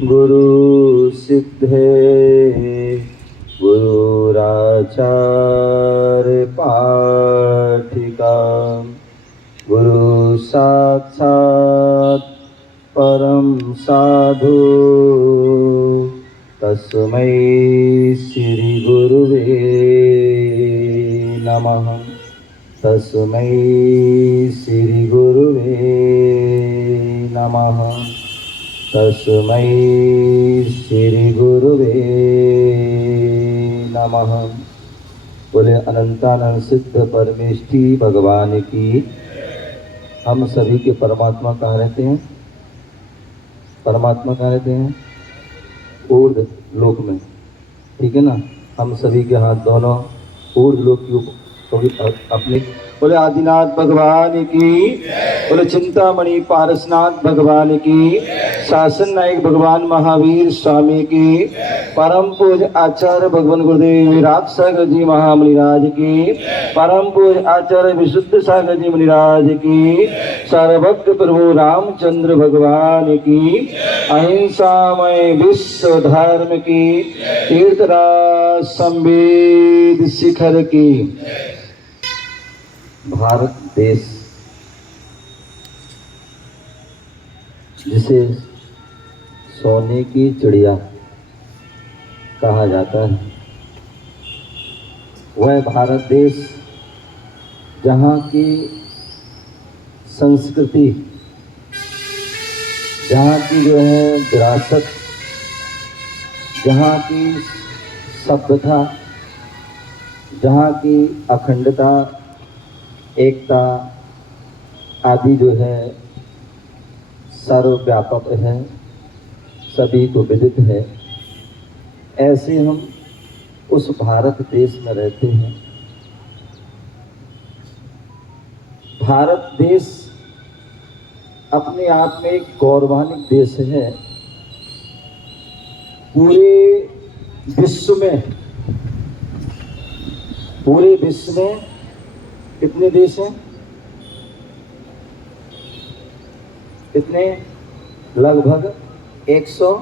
गुरु सिद्धे गुरुराचार्य पाठिका गुरु साक्षात् परम साधु तस्मै श्री गुरुवे नमः। तस्मै श्री गुरुवे नमः। तस्मै श्री गुरुवे नमः। बोले अनंतानंद सिद्ध परमेष्ठी भगवान की। हम सभी के परमात्मा कहाँ रहते हैं? परमात्मा कहाँ रहते हैं? ऊर्ध लोक में, ठीक है ना। हम सभी के हाथ दोनों ऊर्ध लोक की अपने। बोले आदिनाथ भगवान की। बोले चिंतामणि पारसनाथ भगवान की। शासन नायक भगवान महावीर स्वामी की। परम पूज आचार्य भगवान गुरुदेव विराट सागर जी महामुनिराज की। परम पूज आचार्य विशुद्ध सागर जी मुनिराज की। सर्वभक्त प्रभु रामचंद्र भगवान की। अहिंसामय विश्व धर्म की। तीर्थराज संवेद शिखर की। भारत देश जिसे सोने की चिड़िया कहा जाता है, वह भारत देश जहाँ की संस्कृति, जहाँ की जो है विरासत, जहाँ की सभ्यता, जहाँ की अखंडता, एकता आदि जो है सर्वव्यापक है, सभी को विदित है। ऐसे हम उस भारत देश में रहते हैं। भारत देश अपने आप में एक गौरवान्वित देश है। पूरे विश्व में कितने देश हैं? कितने? लगभग 100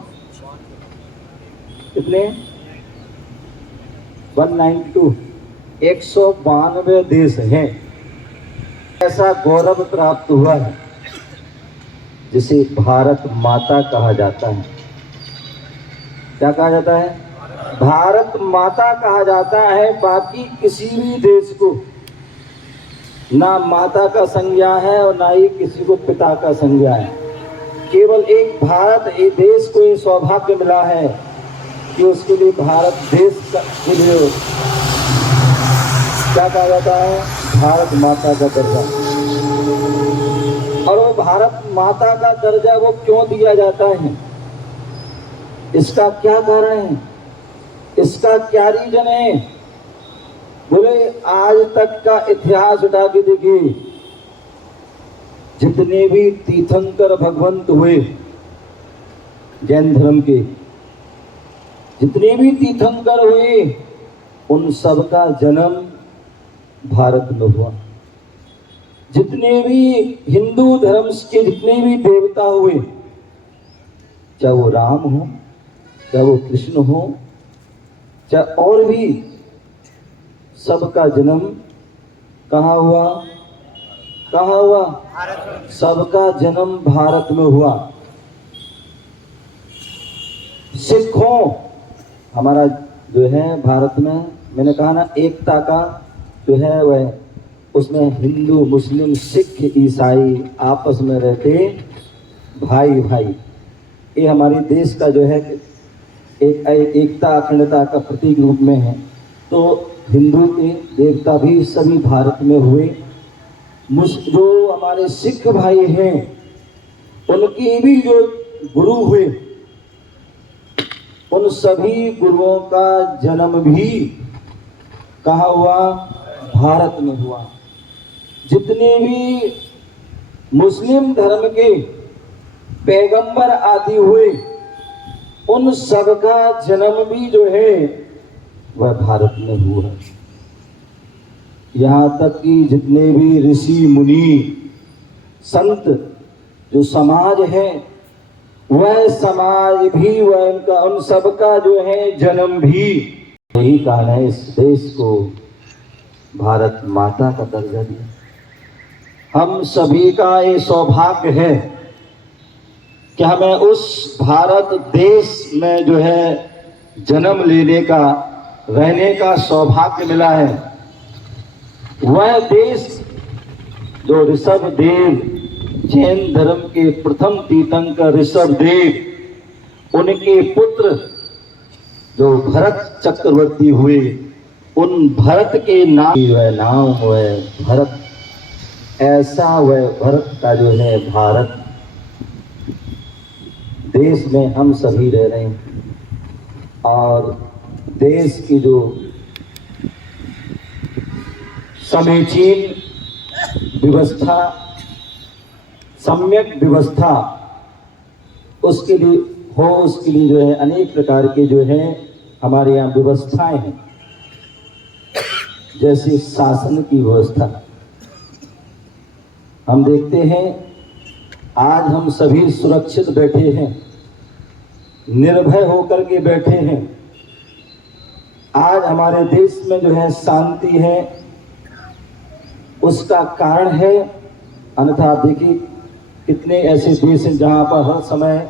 कितने? 192 192 देश हैं। ऐसा गौरव प्राप्त हुआ है जिसे भारत माता कहा जाता है। क्या कहा जाता है? भारत माता कहा जाता है। बाकी किसी भी देश को ना माता का संज्ञा है और ना ही किसी को पिता का संज्ञा है। केवल एक भारत, एक देश को ये सौभाग्य मिला है कि उसके लिए भारत देश के लिए क्या कहा जाता है? भारत माता का दर्जा। और वो भारत माता का दर्जा वो क्यों दिया जाता है? इसका क्या कारण है? इसका क्या रीजन है? बोले आज तक का इतिहास उठा के देखिए, जितने भी तीर्थंकर भगवंत हुए जैन धर्म के, जितने भी तीर्थंकर हुए, उन सब का जन्म भारत में हुआ। जितने भी हिंदू धर्म के जितने भी देवता हुए, चाहे वो राम हो, चाहे वो कृष्ण हो, चाहे और भी, सबका जन्म कहाँ हुआ? कहाँ हुआ? सबका जन्म भारत में हुआ। सिखों, हमारा जो है भारत में, मैंने कहा ना, एकता का जो है वह, उसमें हिंदू मुस्लिम सिख ईसाई आपस में रहते भाई भाई। ये हमारे देश का जो है एक एकता अखंडता का प्रतीक रूप में है। तो हिंदू के देवता भी सभी भारत में हुए। जो हमारे सिख भाई हैं, उनके भी जो गुरु हुए, उन सभी गुरुओं का जन्म भी कहाँ हुआ? भारत में हुआ। जितने भी मुस्लिम धर्म के पैगंबर आदि हुए, उन सब का जन्म भी जो है वह भारत में हुआ। यहाँ तक कि जितने भी ऋषि मुनि संत जो समाज है, वह समाज भी, वह उनका, उन सबका जो है जन्म भी। यही कारण है इस देश को भारत माता का दर्जा दिया। हम सभी का ये सौभाग्य है कि हमें उस भारत देश में जो है जन्म लेने का, रहने का सौभाग्य मिला है। वह देश जो ऋषभ देव, जैन धर्म के प्रथम तीर्थंकर ऋषभ देव, उनके पुत्र जो भरत चक्रवर्ती हुए, उन भरत के नाम हुए भरत। ऐसा वह भरत का जो है भारत देश में हम सभी रह रहे हैं। और देश की जो समीचीन व्यवस्था, सम्यक व्यवस्था उसके लिए जो है अनेक प्रकार के जो है हमारे यहाँ व्यवस्थाएं हैं। जैसे शासन की व्यवस्था हम देखते हैं, आज हम सभी सुरक्षित बैठे हैं, निर्भय होकर के बैठे हैं। आज हमारे देश में जो है शांति है, उसका कारण है, अन्यथा देखिए कितने ऐसे देश हैं जहां पर हर समय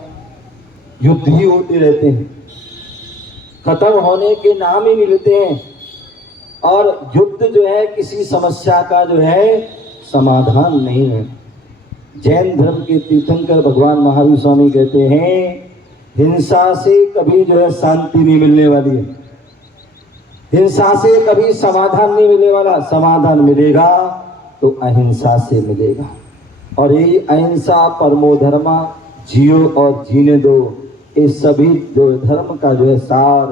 युद्ध ही होते रहते हैं, खत्म होने के नाम ही नहीं लेते हैं। और युद्ध जो है किसी समस्या का जो है समाधान नहीं है। जैन धर्म के तीर्थंकर भगवान महावीर स्वामी कहते हैं, हिंसा से कभी जो है शांति नहीं मिलने वाली है, हिंसा से कभी समाधान नहीं मिलने वाला। समाधान मिलेगा तो अहिंसा से मिलेगा। और ये अहिंसा परमो धर्मा, जियो और जीने दो, ये सभी जो धर्म का जो है सार,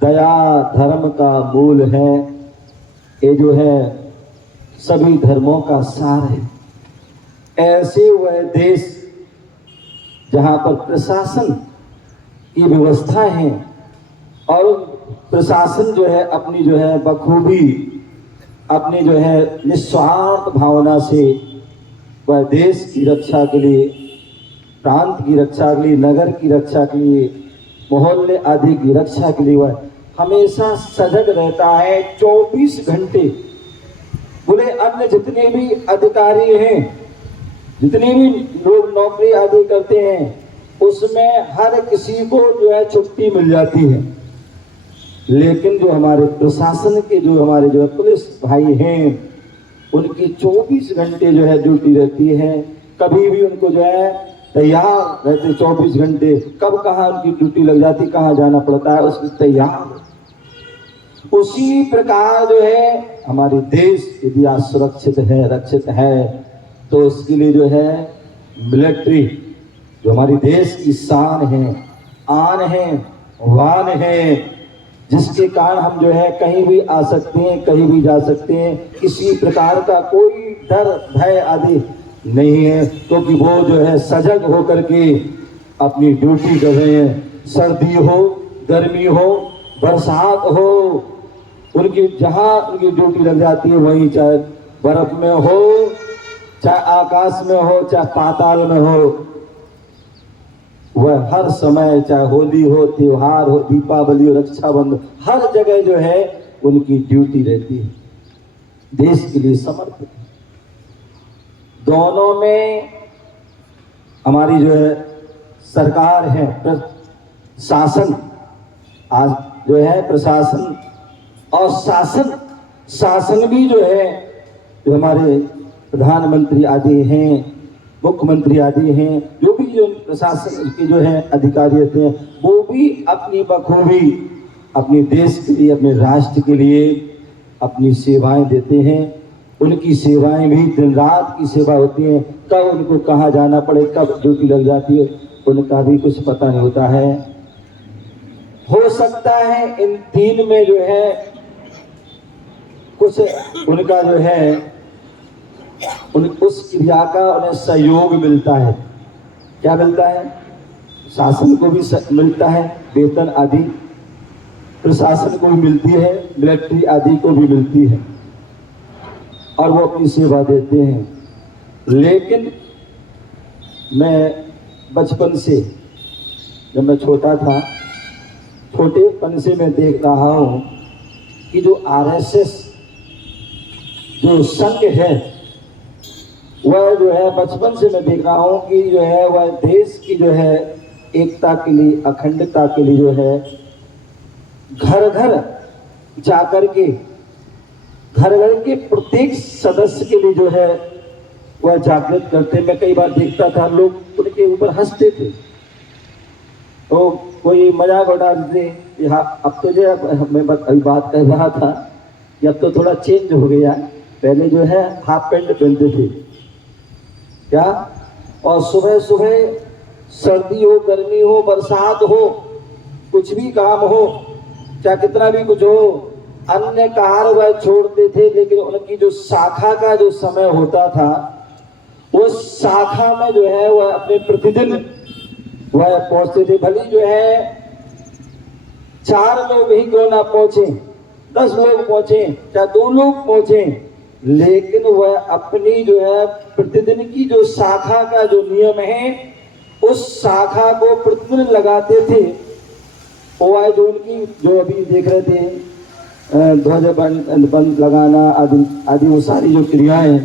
दया धर्म का मूल है। ये जो है सभी धर्मों का सार है। ऐसे वह देश जहाँ पर प्रशासन की व्यवस्था है और प्रशासन जो है अपनी जो है बखूबी, अपनी जो है निस्वार्थ भावना से वह देश की रक्षा के लिए, प्रांत की रक्षा के लिए, नगर की रक्षा के लिए, मोहल्ले आदि की रक्षा के लिए वह हमेशा सजग रहता है 24 घंटे। बोले अन्य जितने भी अधिकारी हैं, जितने भी लोग नौकरी आदि करते हैं, उसमें हर किसी को जो है छुट्टी मिल जाती है। लेकिन जो हमारे प्रशासन के जो हमारे जो पुलिस भाई हैं, उनकी 24 घंटे जो है ड्यूटी रहती है। कभी भी उनको जो है तैयार रहते 24 घंटे, कब कहाँ उनकी ड्यूटी लग जाती, कहाँ जाना पड़ता है, उसकी तैयार। उसी प्रकार जो है हमारे देश यदि आज सुरक्षित है, रक्षित है, तो उसके लिए जो है मिलिट्री जो हमारी देश की शान है, आन है, वान है, जिसके कारण हम जो है कहीं भी आ सकते हैं, कहीं भी जा सकते हैं, किसी प्रकार का कोई डर भय आदि नहीं है, क्योंकि वो जो है सजग होकर के अपनी ड्यूटी कर रहे हैं। सर्दी हो, गर्मी हो, बरसात हो, उनकी जहां उनकी ड्यूटी लग जाती है, वहीं चाहे बर्फ में हो, चाहे आकाश में हो, चाहे पाताल में हो, वह हर समय, चाहे होली हो, त्योहार हो, दीपावली हो, रक्षाबंधन, हर जगह जो है उनकी ड्यूटी रहती है, देश के लिए समर्पित। दोनों में हमारी जो है सरकार है, शासन आज जो है प्रशासन और शासन भी जो है, जो हमारे प्रधानमंत्री आदि हैं, मुख्यमंत्री आदि हैं, जो भी जो प्रशासन के जो है अधिकारी होते हैं, वो भी अपनी बखूबी अपने देश के लिए, अपने राष्ट्र के लिए अपनी सेवाएं देते हैं। उनकी सेवाएं भी दिन रात की सेवा होती हैं। कब उनको कहाँ जाना पड़े, कब ड्यूटी लग जाती है, उनका भी कुछ पता नहीं होता है। हो सकता है इन तीन में जो है कुछ उनका जो है उस क्रिया का उन्हें सहयोग मिलता है। क्या मिलता है? शासन को भी मिलता है, वेतन आदि प्रशासन को भी मिलती है, मिलिट्री आदि को भी मिलती है, और वो अपनी सेवा देते हैं। लेकिन मैं बचपन से जब मैं छोटा था, छोटेपन से मैं देख रहा हूँ कि जो आरएसएस जो संघ है वह जो है बचपन से मैं देख रहा हूँ कि जो है वह देश की जो है एकता के लिए, अखंडता के लिए जो है घर घर जाकर के, घर घर के प्रत्येक सदस्य के लिए जो है वह जागृत करते। मैं कई बार देखता था लोग उनके ऊपर हंसते थे, तो कोई मजाक उड़ाते थे। यहाँ अब तो जो मैं अभी बात कर रहा था कि अब तो थोड़ा चेंज हो गया। पहले जो है हाफ पैंट पहनते थे क्या, और सुबह सुबह सर्दी हो, गर्मी हो, बरसात हो, कुछ भी काम हो, चाहे कितना भी कुछ हो, अन्य कार्य वह छोड़ते थे। लेकिन उनकी जो शाखा का जो समय होता था, उस शाखा में जो है वह अपने प्रतिदिन वह पहुंचते थे। भले जो है 4 लोग ही क्यों ना पहुंचे, 10 लोग पहुंचे, चाहे 2 लोग पहुंचे, लेकिन वह अपनी जो है प्रतिदिन की जो शाखा का जो नियम है, उस शाखा को प्रतिदिन लगाते थे। और जो उनकी जो अभी देख रहे थे ध्वज बंद लगाना आदि आदि, वो सारी जो क्रियाएं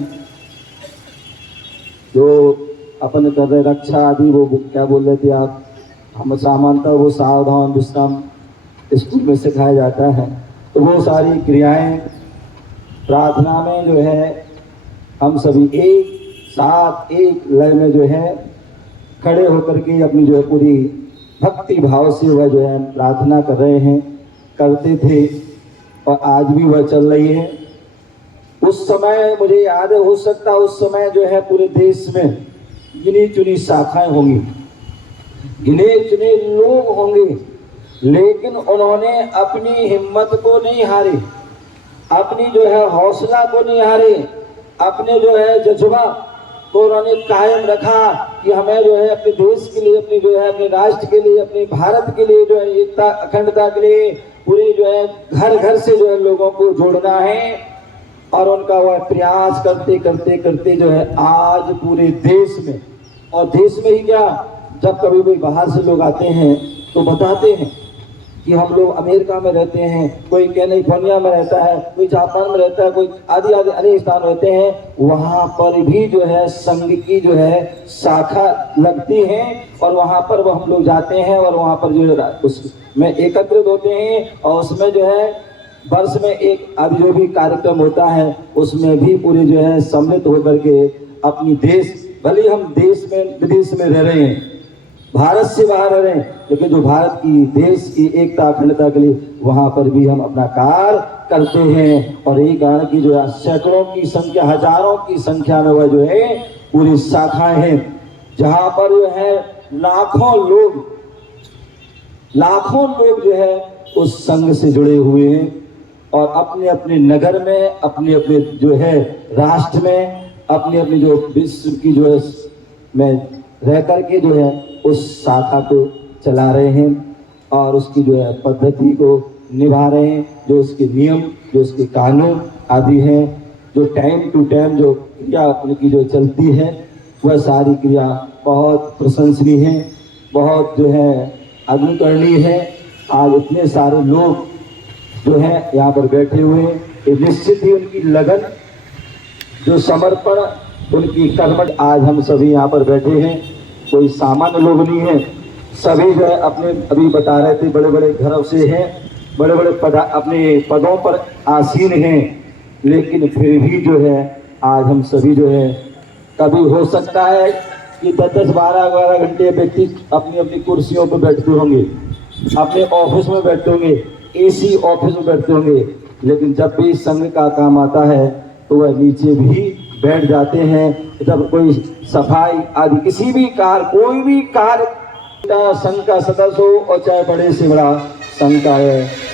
जो अपन कर रहे, रक्षा आदि, वो क्या बोल रहे थे आप, हम सामान्यतः वो सावधान विश्राम स्कूल में सिखाया जाता है। तो वो सारी क्रियाएं प्रार्थना में जो है हम सभी एक साथ एक लय में जो है खड़े होकर के अपनी जो है पूरी भक्ति भाव से वह जो है प्रार्थना कर रहे हैं, करते थे, और आज भी वह चल रही है। उस समय मुझे याद है, हो सकता उस समय जो है पूरे देश में गिनी चुनी शाखाएं होंगी, गिने चुने लोग होंगे, लेकिन उन्होंने अपनी हिम्मत को नहीं हारे, अपनी जो है हौसला को नहीं हारे, अपने जो है जज्बा को उन्होंने कायम रखा कि हमें जो है अपने देश के लिए, अपनी जो है अपने राष्ट्र के लिए, अपने भारत के लिए जो है एकता अखंडता के लिए पूरे जो है घर घर से जो है लोगों को जोड़ना है। और उनका वह प्रयास करते करते करते जो है आज पूरे देश में, और देश में ही क्या, जब कभी भी बाहर से लोग आते हैं तो बताते हैं कि हम लोग अमेरिका में रहते हैं, कोई कैलिफोर्निया में रहता है, कोई जापान में रहता है, कोई आदि आदि अनेक स्थान रहते हैं, वहाँ पर भी जो है संघ की जो है शाखा लगती है, और वहाँ पर वो हम लोग जाते हैं और वहाँ पर जो है उसमें एकत्रित होते हैं, और उसमें जो है वर्ष में एक आदि जो भी कार्यक्रम होता है उसमें भी पूरे जो है सम्मिलित होकर के अपनी देश, भले हम देश में विदेश में रह रहे हैं, भारत से बाहर रह रहे हैं, लेकिन जो भारत की देश की एकता अखंडता के लिए वहाँ पर भी हम अपना कार्य करते हैं। और यही कारण की जो है सैकड़ों की संख्या, हजारों की संख्या में वह जो है पूरी शाखाएं हैं, जहाँ पर जो है लाखों लोग जो है उस संघ से जुड़े हुए हैं, और अपने अपने नगर में, अपने अपने जो है राष्ट्र में, अपने अपने जो विश्व की जो है में रह करके जो है उस शाखा को चला रहे हैं, और उसकी जो है पद्धति को निभा रहे हैं, जो उसके नियम, जो उसके कानून आदि हैं, जो टाइम टू टाइम जो क्रिया उनकी जो चलती है, वह सारी क्रिया बहुत प्रशंसनीय है, बहुत जो है अनुकरणीय है। आज इतने सारे लोग जो है यहाँ पर बैठे हुए हैं, ये निश्चित ही उनकी लगन, जो समर्पण, उनकी कर्मठ, आज हम सभी यहाँ पर बैठे हैं, कोई सामान्य लोग नहीं है, सभी जो है अपने, अभी बता रहे थे, बड़े बड़े घरों से हैं, बड़े बड़े अपने पदों पर आसीन हैं, लेकिन फिर भी जो है आज हम सभी जो है, कभी हो सकता है कि 10-10, 12-12 घंटे व्यक्ति अपनी अपनी कुर्सियों पर बैठते होंगे, अपने ऑफिस में बैठते होंगे, एसी ऑफिस में बैठते होंगे, लेकिन जब भी संघ का काम आता है तो वह नीचे भी बैठ जाते हैं। जब कोई सफाई आदि किसी भी कार्य, कोई भी कार्य का संघ का सदस्य हो, और चाहे बड़े से बड़ा संघ का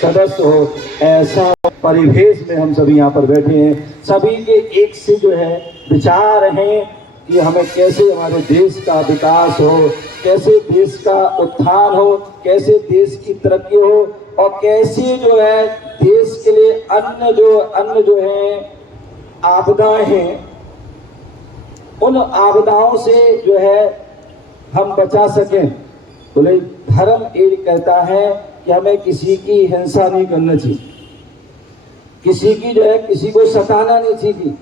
सदस्य हो, ऐसा परिवेश में हम सभी यहाँ पर बैठे हैं। सभी के एक से जो है विचार हैं कि हमें कैसे हमारे देश का विकास हो, कैसे देश का उत्थान हो, कैसे देश की तरक्की हो, और कैसे जो है देश के लिए अन्य जो है आपदाएं हैं, उन आपदाओं से जो है हम बचा सकें। बोले धर्म ये कहता है कि हमें किसी की हिंसा नहीं करना चाहिए, किसी की जो है किसी को सताना नहीं चाहिए,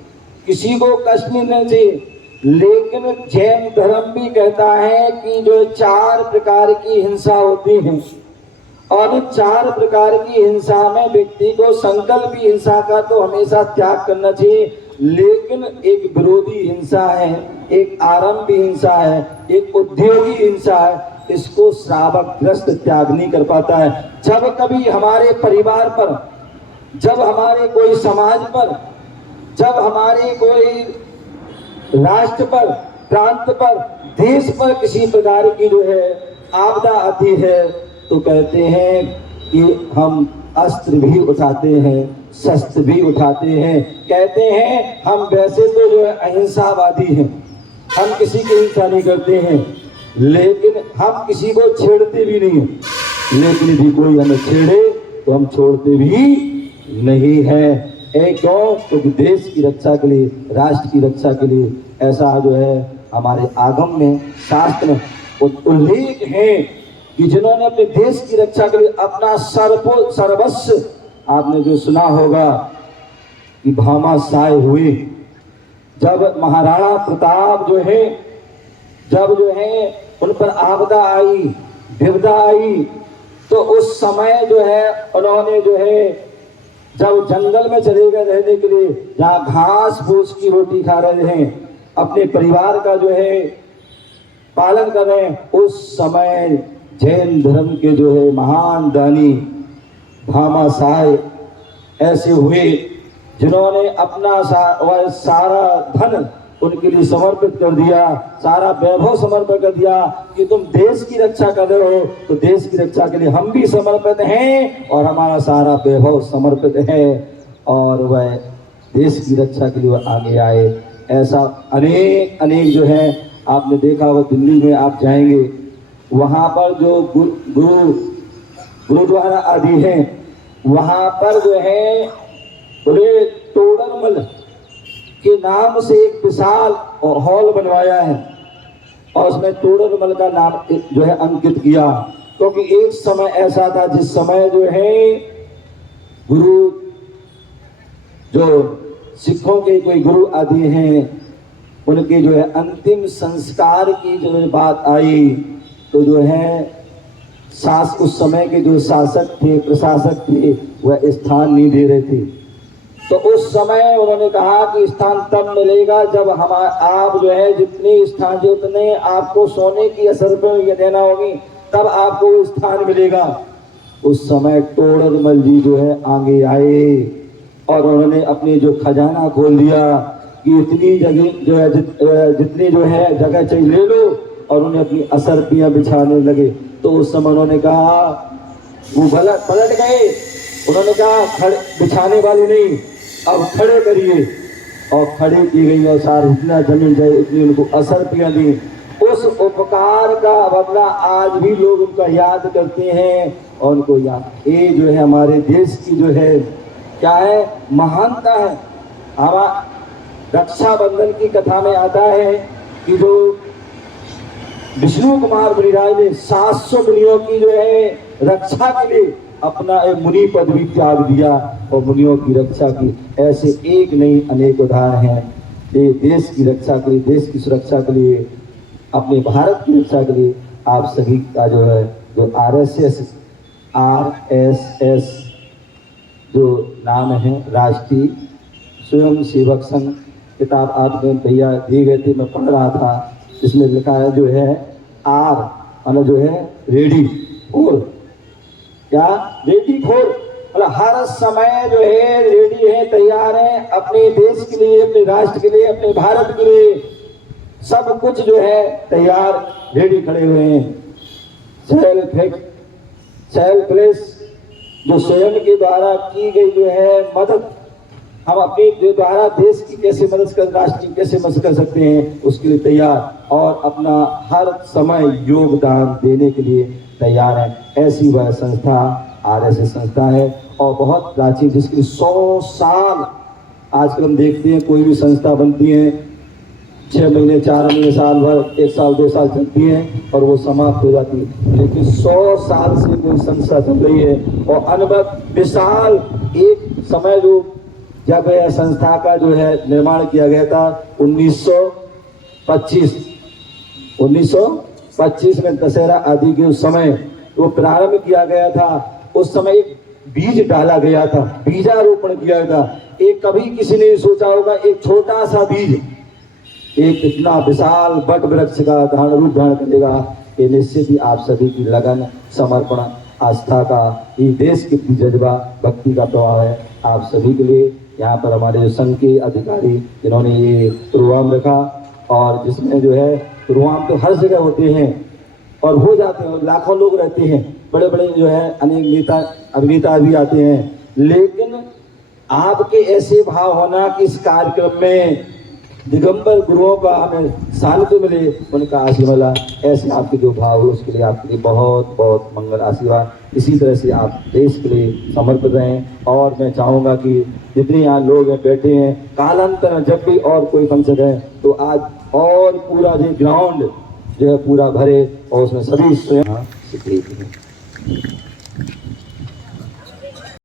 किसी को कष्ट नहीं देना चाहिए। लेकिन जैन धर्म भी कहता है कि जो 4 प्रकार की हिंसा होती है, और इन 4 प्रकार की हिंसा में व्यक्ति को संकल्पी हिंसा का तो हमेशा त्याग करना चाहिए, लेकिन एक विरोधी हिंसा है, एक आरंभी हिंसा है, एक उद्योगी हिंसा है, इसको श्रावक ग्रस्त त्याग नहीं कर पाता है। जब कभी हमारे परिवार पर, जब हमारे कोई समाज पर, जब हमारे कोई राष्ट्र पर, प्रांत पर, देश पर किसी प्रकार की जो है आपदा आती है, तो कहते हैं कि हम अस्त्र भी उठाते हैं, शस्त्र भी उठाते हैं। कहते हैं हम वैसे तो जो है अहिंसावादी हैं, हम किसी की हिंसा नहीं करते हैं, लेकिन हम किसी को छेड़ते भी नहीं हैं, लेकिन यदि कोई हमें छेड़े तो हम छोड़ते भी नहीं हैं। एक क्यों? क्योंकि देश की रक्षा के लिए, राष्ट्र की रक्षा के लिए ऐसा जो है हमारे आगम में, शास्त्र में उल्लेख है कि जिन्होंने अपने देश की रक्षा के लिए अपना सर्वस्व, आपने जो सुना होगा कि भामाशाह हुए, जब महाराणा प्रताप जो है, जब जो है उन पर आपदा आई, विपदा आई, तो उस समय जो है उन्होंने जो है जब जंगल में चले गए रहने के लिए, जहाँ घास फूस की रोटी खा रहे हैं, अपने परिवार का जो है पालन कर रहे हैं, उस समय जैन धर्म के जो है महान दानी भामाशाह ऐसे हुए जिन्होंने अपना सारा धन उनके लिए समर्पित कर दिया, सारा वैभव समर्पित कर दिया कि तुम देश की रक्षा कर रहे हो, तो देश की रक्षा के लिए हम भी समर्पित हैं और हमारा सारा वैभव समर्पित है, और वह देश की रक्षा के लिए वह आगे आए। ऐसा अनेक अनेक जो है आपने देखा होगा, दिल्ली में आप जाएंगे, वहाँ पर जो गुरुद्वारा आदि हैं, वहाँ पर जो है पूरे तोड़रमल के नाम से एक विशाल हॉल बनवाया है, और उसमें तोड़रमल का नाम जो है अंकित किया, क्योंकि एक समय ऐसा था जिस समय जो है गुरु, जो सिखों के कोई गुरु आदि हैं, उनके जो है अंतिम संस्कार की जो बात आई, तो जो है उस समय के जो शासक थे, प्रशासक थे, वह स्थान नहीं दे रहे थे। तो उस समय उन्होंने कहा कि स्थान तब मिलेगा जब आप जो है जितने स्थान, जितने आपको सोने की 10 रुपये देना होगी, तब आपको स्थान मिलेगा। उस समय तोड़रमल जी जो है आगे आए और उन्होंने अपनी जो खजाना खोल दिया कि इतनी जगह जो है जितनी जो है जगह चाहिए ले लो, और उन्हें अपनी असरपियाँ बिछाने लगे। तो उस समय उन्होंने कहा, वो पलट गए, उन्होंने कहा खड़े बिछाने वाली नहीं, अब खड़े करिए, और खड़े की गई और सारी जितना जमीन जाए इतनी उनको असरपियाँ दी। उस उपकार का बदला आज भी लोग उनका याद करते हैं, और उनको याद, ये जो है हमारे देश की जो है क्या है महानता है। हमारा रक्षाबंधन की कथा में आता है कि जो विष्णु कुमार बलिराज ने 700 मुनियों की जो है रक्षा के लिए अपना एक मुनि पद भी त्याग दिया और मुनियों की रक्षा की। ऐसे एक नहीं अनेक उदाहरण हैं। ये देश की रक्षा के लिए, देश की सुरक्षा के लिए, अपने भारत की रक्षा के लिए आप सभी का जो है, जो RSS जो नाम है, राष्ट्रीय स्वयं सेवक संघ, किताब आपने भैया दिए गए थे, मैं पढ़ रहा था। इसमें लिखा है जो है R जो है रेडी खोर, क्या रेडी खोर, मतलब हर समय जो है रेडी है, तैयार है अपने देश के लिए, अपने राष्ट्र के लिए, अपने भारत के लिए, सब कुछ जो है तैयार रेडी खड़े हुए हैं। सेल्फलेस जो स्वयं के द्वारा की गई जो है मदद, हम अपने द्वारा देश की कैसे मदद कर, राष्ट्र की कैसे मदद कर सकते हैं, उसके लिए तैयार, और अपना हर समय योगदान देने के लिए तैयार है। ऐसी वह संस्था RSS संस्था है, और बहुत प्राचीन, जिसकी 100 साल, आजकल हम देखते हैं कोई भी संस्था बनती है 6 महीने 4 महीने साल भर 1 साल 2 साल चलती हैं और वो समाप्त हो जाती है। लेकिन 100 साल से कोई संस्था चल रही है और अनवरत विशाल एक समय जो जब यह संस्था का जो है निर्माण किया गया था 1925 में दशहरा आदि के उस समय वो प्रारंभ किया गया था। उस समय एक बीज डाला गया था, बीजारोपण किया गया था। एक कभी किसी ने सोचा होगा एक छोटा सा बीज एक इतना विशाल वट वृक्ष का रूप धारण करेगा। ये निश्चित ही आप सभी की लगन, समर्पण, आस्था का, ये देश के प्रति जज्बा, भक्ति का प्रभाव है। आप सभी के लिए यहाँ पर हमारे जो संघ के अधिकारी जिन्होंने ये प्रोग्राम रखा और जिसमें जो है प्रोग्राम तो हर जगह होते हैं और हो जाते हैं, लाखों लोग रहते हैं, बड़े बड़े जो है अनेक नेता अभिनेता भी आते हैं, लेकिन आपके ऐसे भाव होना कि इस कार्यक्रम में दिगंबर गुरुओं का हमें सानिध्य मिले, उनका आशीर्वाद मिला, ऐसे आपके जो भाव है उसके लिए आपके लिए बहुत बहुत मंगल आशीर्वाद। इसी तरह से आप देश के लिए समर्पित रहें। और मैं चाहूँगा कि जितने यहाँ लोग हैं बैठे हैं, कालांतर में जब भी और कोई फंक्शन है तो आज और पूरा जो ग्राउंड जो है पूरा भरे और उसमें सभी स्वयं